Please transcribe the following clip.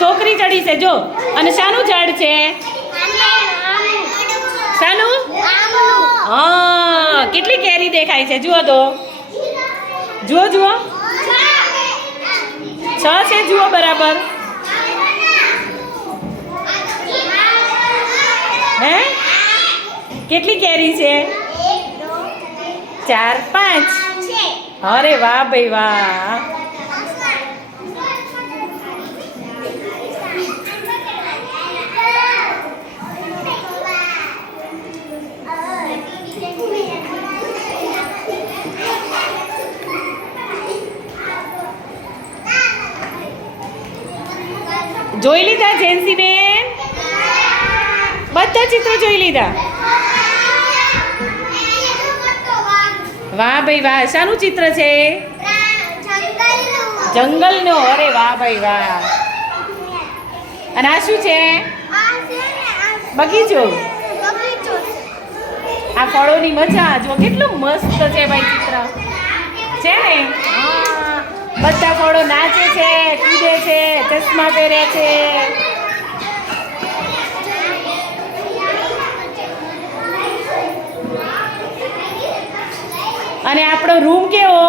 છોકરી ચડી છે, જો. અને શાનું ઝાડ છે? શાનું? હા, કેટલી કેરી દેખાય છે, જુઓ તો. જુઓ જુઓ. છ છે, જુઓ બરાબર. હે? કેટલી કેરી છે? ચાર, પાંચ. અરે વાહ, ભાઈ વાહ. જોઈ લીધા જેન્સી બેન બધા ચિત્રો જોઈ લીધા? વાહ ભાઈ વાહ, શાનું ચિત્ર છે? જંગલનો, અરે વાહ ભાઈ વાહ. અને આ શું છે? બગીચો. આ ફળોની મજા જો કેટલું મસ્ત છે ભાઈ ચિત્ર. છે ને? બધા ફળો નાચે છે. ચશ્મા પહેર્યા છે. અને આપણો રૂમ કેવો?